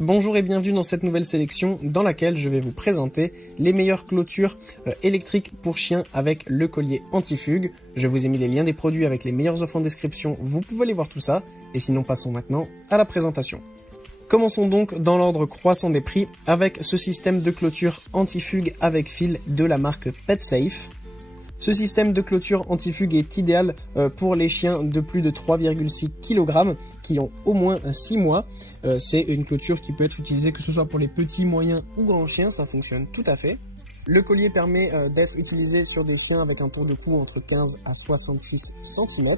Bonjour et bienvenue dans cette nouvelle sélection dans laquelle je vais vous présenter les meilleures clôtures électriques pour chiens avec le collier anti-fugue. Je vous ai mis les liens des produits avec les meilleures offres en description, vous pouvez aller voir tout ça. Et sinon passons maintenant à la présentation. Commençons donc dans l'ordre croissant des prix avec ce système de clôture anti-fugue avec fil de la marque PetSafe. Ce système de clôture anti-fugue est idéal pour les chiens de plus de 3,6 kg qui ont au moins 6 mois. C'est une clôture qui peut être utilisée que ce soit pour les petits, moyens ou grands chiens, ça fonctionne tout à fait. Le collier permet d'être utilisé sur des chiens avec un tour de cou entre 15 à 66 cm.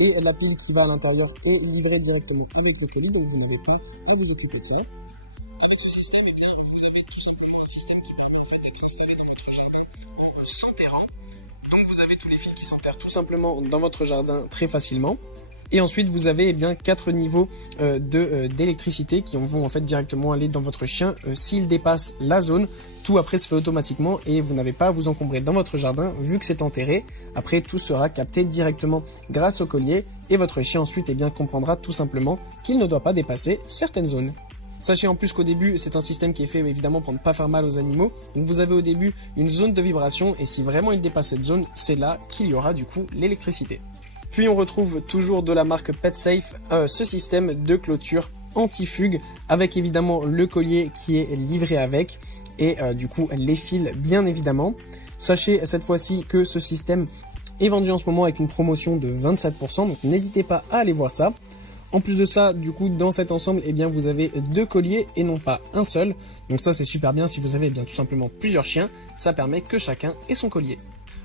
Et la pile qui va à l'intérieur est livrée directement avec le collier, donc vous n'avez pas à vous occuper de ça. Avec ce système, eh bien, vous avez tout simplement un système qui permet en fait d'être installé dans votre jardin en s'enterrant. Donc vous avez tous les fils qui s'enterrent tout simplement dans votre jardin très facilement. Et ensuite vous avez 4 niveaux d'électricité qui vont en fait directement aller dans votre chien. S'il dépasse la zone, tout après se fait automatiquement et vous n'avez pas à vous encombrer dans votre jardin vu que c'est enterré. Après tout sera capté directement grâce au collier et votre chien ensuite comprendra tout simplement qu'il ne doit pas dépasser certaines zones. Sachez en plus qu'au début, c'est un système qui est fait évidemment pour ne pas faire mal aux animaux. Donc vous avez au début une zone de vibration et si vraiment il dépasse cette zone, c'est là qu'il y aura du coup l'électricité. Puis on retrouve toujours de la marque PetSafe ce système de clôture anti-fugue avec évidemment le collier qui est livré avec et du coup les fils bien évidemment. Sachez cette fois-ci que ce système est vendu en ce moment avec une promotion de 27%, donc n'hésitez pas à aller voir ça. En plus de ça, du coup, dans cet ensemble, vous avez 2 colliers et non pas un seul. Donc ça, c'est super bien si vous avez tout simplement plusieurs chiens. Ça permet que chacun ait son collier.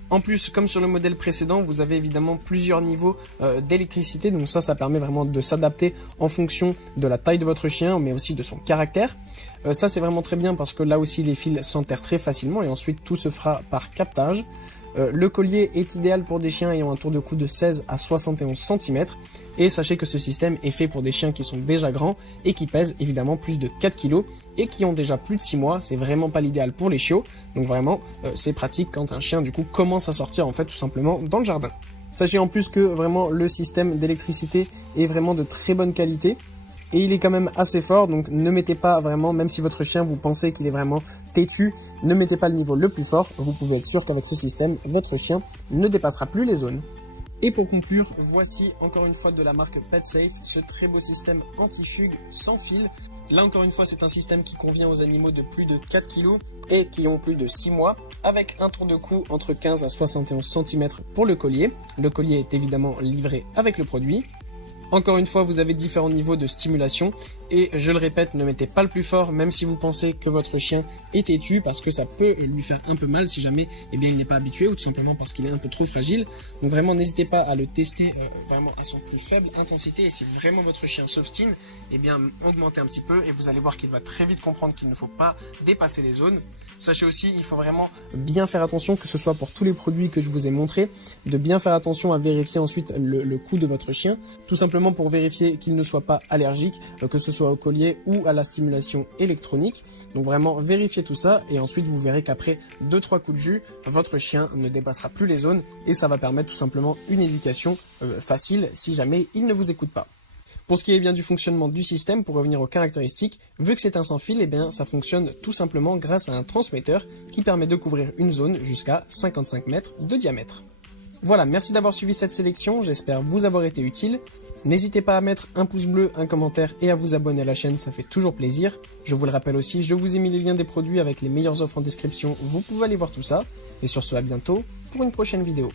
En plus, comme sur le modèle précédent, vous avez évidemment plusieurs niveaux d'électricité. Donc ça permet vraiment de s'adapter en fonction de la taille de votre chien, mais aussi de son caractère. Ça, c'est vraiment très bien parce que là aussi, les fils s'enterrent très facilement et ensuite, tout se fera par captage. Le collier est idéal pour des chiens ayant un tour de cou de 16 à 71 cm et sachez que ce système est fait pour des chiens qui sont déjà grands et qui pèsent évidemment plus de 4 kg et qui ont déjà plus de 6 mois, c'est vraiment pas l'idéal pour les chiots, donc vraiment c'est pratique quand un chien du coup commence à sortir en fait tout simplement dans le jardin. Sachez en plus que vraiment le système d'électricité est vraiment de très bonne qualité. Et il est quand même assez fort, donc ne mettez pas vraiment, même si votre chien vous pensez qu'il est vraiment têtu, ne mettez pas le niveau le plus fort. Vous pouvez être sûr qu'avec ce système, votre chien ne dépassera plus les zones. Et pour conclure, voici encore une fois de la marque PetSafe, ce très beau système anti-fugue sans fil. Là encore une fois, c'est un système qui convient aux animaux de plus de 4 kg et qui ont plus de 6 mois, avec un tour de cou entre 15 à 71 cm pour le collier. Le collier est évidemment livré avec le produit. Encore une fois, vous avez différents niveaux de stimulation et je le répète, ne mettez pas le plus fort même si vous pensez que votre chien est têtu parce que ça peut lui faire un peu mal si jamais il n'est pas habitué ou tout simplement parce qu'il est un peu trop fragile. Donc vraiment n'hésitez pas à le tester vraiment à son plus faible intensité et si vraiment votre chien s'obstine, augmentez un petit peu et vous allez voir qu'il va très vite comprendre qu'il ne faut pas dépasser les zones. Sachez aussi, il faut vraiment bien faire attention, que ce soit pour tous les produits que je vous ai montrés, de bien faire attention à vérifier ensuite le coût de votre chien, tout simplement pour vérifier qu'il ne soit pas allergique, que ce soit au collier ou à la stimulation électronique. Donc vraiment vérifiez tout ça et ensuite vous verrez qu'après 2-3 coups de jus, votre chien ne dépassera plus les zones et ça va permettre tout simplement une éducation facile si jamais il ne vous écoute pas. Pour ce qui est bien du fonctionnement du système, pour revenir aux caractéristiques, vu que c'est un sans fil, ça fonctionne tout simplement grâce à un transmetteur qui permet de couvrir une zone jusqu'à 55 mètres de diamètre. Voilà, merci d'avoir suivi cette sélection, j'espère vous avoir été utile. N'hésitez pas à mettre un pouce bleu, un commentaire et à vous abonner à la chaîne, ça fait toujours plaisir. Je vous le rappelle aussi, je vous ai mis les liens des produits avec les meilleures offres en description, vous pouvez aller voir tout ça. Et sur ce, à bientôt pour une prochaine vidéo.